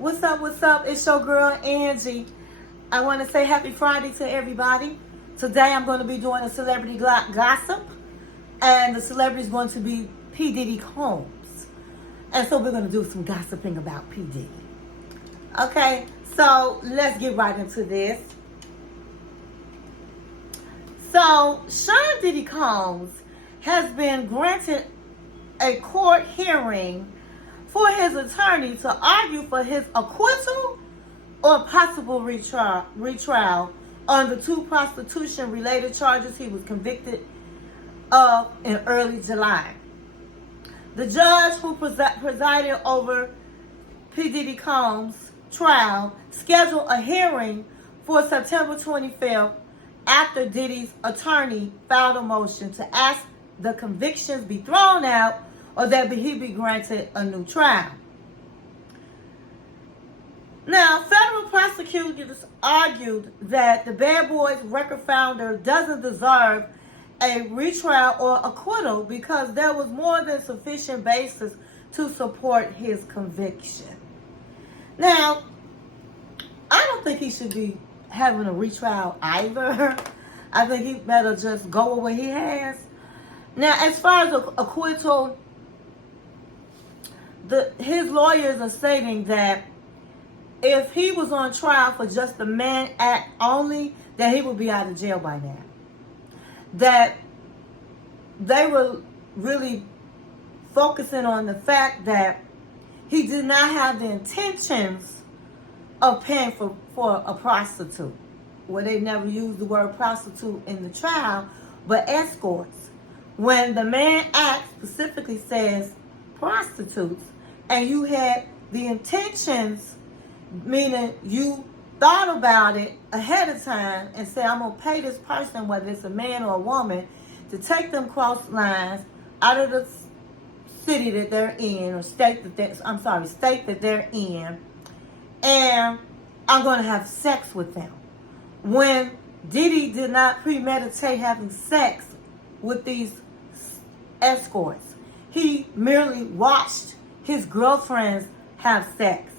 What's up? What's up? It's your girl Angie. I want to say happy Friday to everybody. Today I'm going to be doing a celebrity gossip, and the celebrity is going to be P. Diddy Combs. And so we're going to do some gossiping about P. Diddy. Okay, so let's get right into this. So Sean Diddy Combs has been granted a court hearing for his attorney to argue for his acquittal or possible retrial on the two prostitution-related charges he was convicted of in early July. The judge who presided over P. Diddy Combs' trial scheduled a hearing for September 25th after Diddy's attorney filed a motion to ask the convictions be thrown out or that he be granted a new trial. Now, federal prosecutors argued that the Bad Boys record founder doesn't deserve a retrial or acquittal because there was more than sufficient basis to support his conviction. Now, I don't think he should be having a retrial either. I think he better just go with what he has. Now, as far as acquittal, his lawyers are stating that if he was on trial for just the Mann Act only, that he would be out of jail by now. That they were really focusing on the fact that he did not have the intentions of paying for a prostitute. Well, they never used the word prostitute in the trial, but escorts. When the Mann Act specifically says prostitutes, and you had the intentions, meaning you thought about it ahead of time and said, I'm going to pay this person, whether it's a man or a woman, to take them cross lines out of the city that they're in, or state that they're in, and I'm going to have sex with them. When Diddy did not premeditate having sex with these escorts, he merely watched his girlfriends have sex.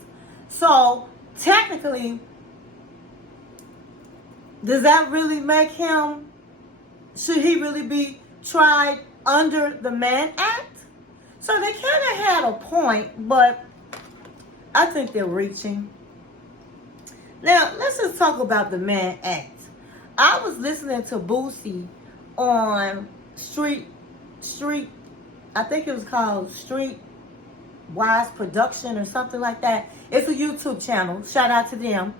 So technically, does that really make him, should he really be tried under the Mann Act? So they kind of had a point, but I think they're reaching. Now, let's just talk about the Mann Act. I was listening to Boosie on Street, I think it was called Street Wise Production or something like that. It's a YouTube channel. Shout out to them.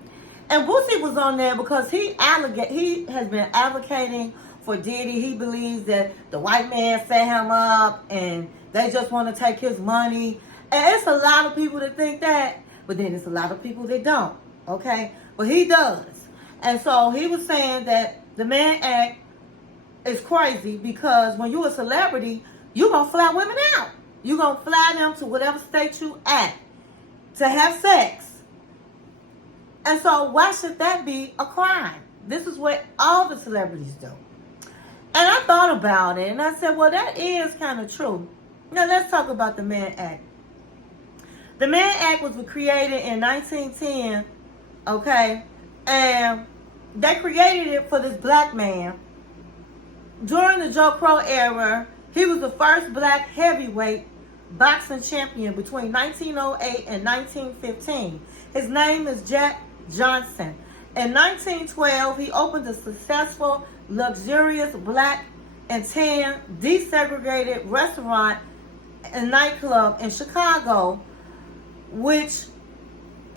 And Boosie was on there because he has been advocating for Diddy. He believes that the white man set him up and they just want to take his money. And it's a lot of people that think that, but then it's a lot of people that don't. Okay? But he does. And so he was saying that the Mann Act is crazy because when you're a celebrity, you're going to fly women out. You're going to fly them to whatever state you at to have sex. And so why should that be a crime? This is what all the celebrities do. And I thought about it and I said, well, that is kind of true. Now let's talk about the Mann Act. The Mann Act was created in 1910, okay? And they created it for this black man. During the Joe Crow era, he was the first black heavyweight boxing champion between 1908 and 1915. His name is Jack Johnson. In 1912, he opened a successful, luxurious black and tan desegregated restaurant and nightclub in Chicago, which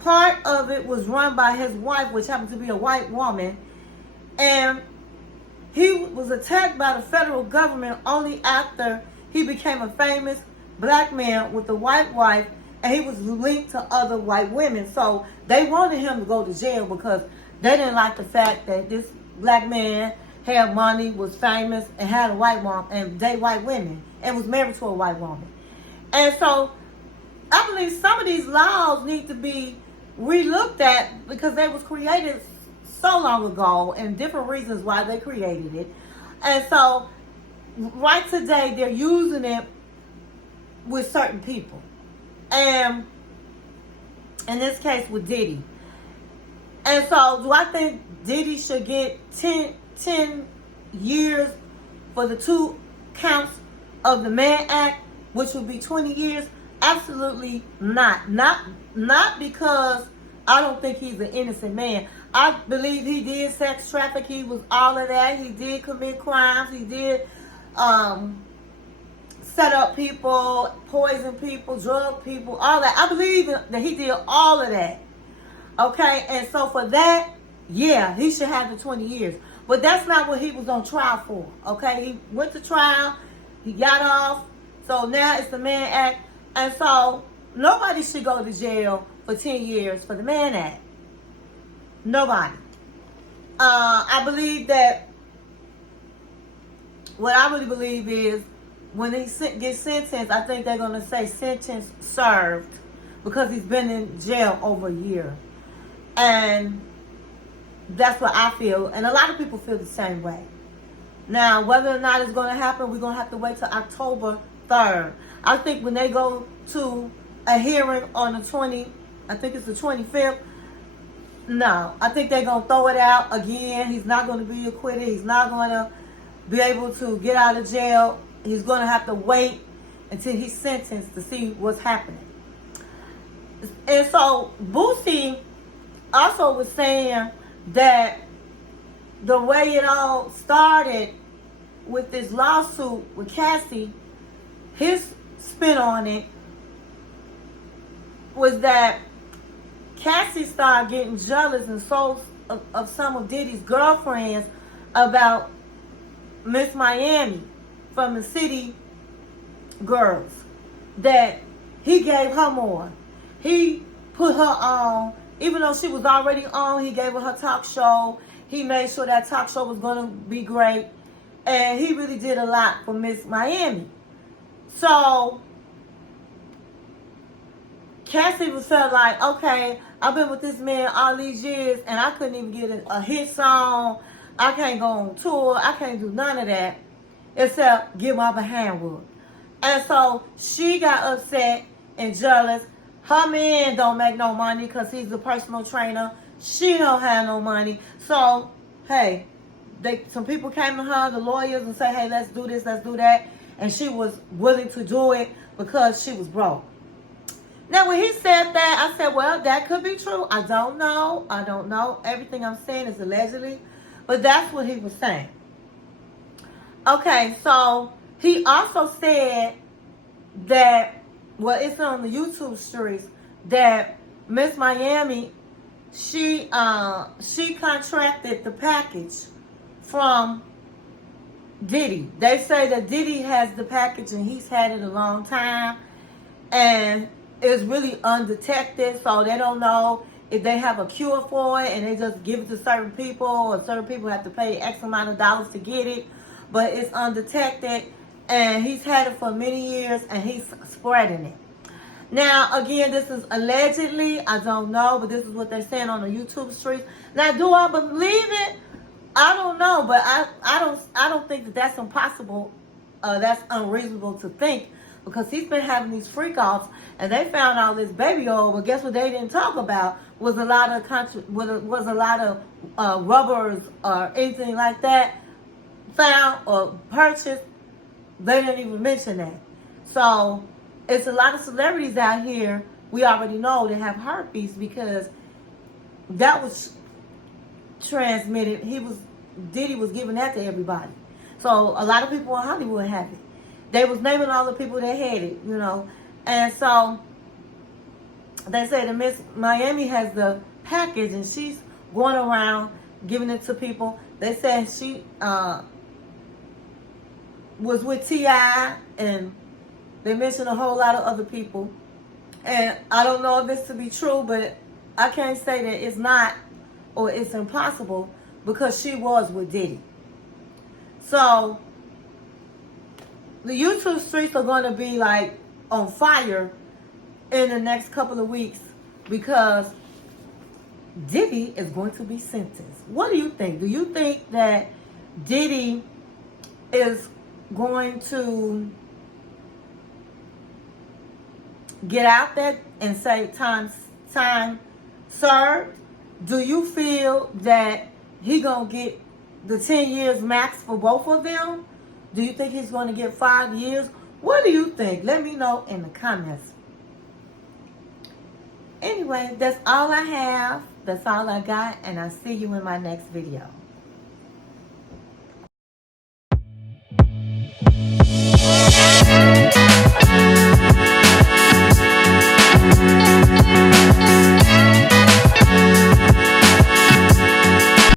part of it was run by his wife, which happened to be a white woman. And he was attacked by the federal government only after he became a famous black man with a white wife, and he was linked to other white women. So they wanted him to go to jail because they didn't like the fact that this black man had money, was famous, and had a white woman, and date white women, and was married to a white woman. And so I believe some of these laws need to be relooked at because they was created so long ago and different reasons why they created it. And so right today they're using it with certain people. And in this case with Diddy. And so, do I think Diddy should get 10 years for the 2 counts of the Mann Act, which would be 20 years? Absolutely not. Not because I don't think he's an innocent man. I believe he did sex traffic. He was all of that. He did commit crimes. He did set up people, poison people, drug people, all that. I believe that he did all of that. Okay, and so for that, yeah, he should have the 20 years. But that's not what he was on trial for. Okay, he went to trial, he got off, so now it's the Mann Act. And so nobody should go to jail for 10 years for the Mann Act. Nobody. I believe that, what I really believe is, when he gets sentenced, I think they're going to say sentence served, because he's been in jail over a year. And that's what I feel. And a lot of people feel the same way. Now, whether or not it's going to happen, we're going to have to wait till October 3rd. I think when they go to a hearing on the 25th, no. I think they're going to throw it out again. He's not going to be acquitted. He's not going to be able to get out of jail. He's going to have to wait until he's sentenced to see what's happening. And so, Boosie also was saying that the way it all started with this lawsuit with Cassie, his spin on it was that Cassie started getting jealous and so of some of Diddy's girlfriends about Miss Miami from the City Girls, that he gave her more. He put her on. Even though she was already on, he gave her talk show. He made sure that talk show was going to be great. And he really did a lot for Miss Miami. So, Cassie was felt like, okay, I've been with this man all these years, and I couldn't even get a hit song. I can't go on tour. I can't do none of that except get my behind whooped. And so, she got upset and jealous. Her man don't make no money because he's a personal trainer. She don't have no money. So, hey, some people came to her, the lawyers, and said, hey, let's do this, let's do that. And she was willing to do it because she was broke. Now, when he said that, I said, well, that could be true. I don't know. Everything I'm saying is allegedly. But that's what he was saying. Okay, so he also said that, well, it's on the YouTube streets, that Miss Miami, she contracted the package from Diddy. They say that Diddy has the package and he's had it a long time, and it's really undetected, so they don't know if they have a cure for it, and they just give it to certain people, or certain people have to pay X amount of dollars to get it, but it's undetected. And he's had it for many years, and he's spreading it. Now, again, this is allegedly. I don't know, but this is what they're saying on the YouTube streets. Now, do I believe it? I don't know, but I don't think that that's impossible. That's unreasonable to think, because he's been having these freak offs, and they found all this baby oil. But guess what? They didn't talk about was a lot of rubbers or anything like that found or purchased. They didn't even mention that. So it's a lot of celebrities out here, we already know, that have herpes, because that was transmitted. Diddy was giving that to everybody. So a lot of people in Hollywood have it. They was naming all the people that had it, you know. And so they say that Miss Miami has the package, and she's going around giving it to people. They said she was with T.I., and they mentioned a whole lot of other people. And I don't know if this to be true, but I can't say that it's not or it's impossible, because she was with Diddy. So the YouTube streets are going to be like on fire in the next couple of weeks, because Diddy is going to be sentenced. What do you think? Do you think that Diddy is going to get out there and say time's time served? Do you feel that he gonna get the 10 years max for both of them? Do you think he's gonna get 5 years? What do you think? Let me know in the comments. Anyway, that's all I have. That's all I got. And I'll see you in my next video.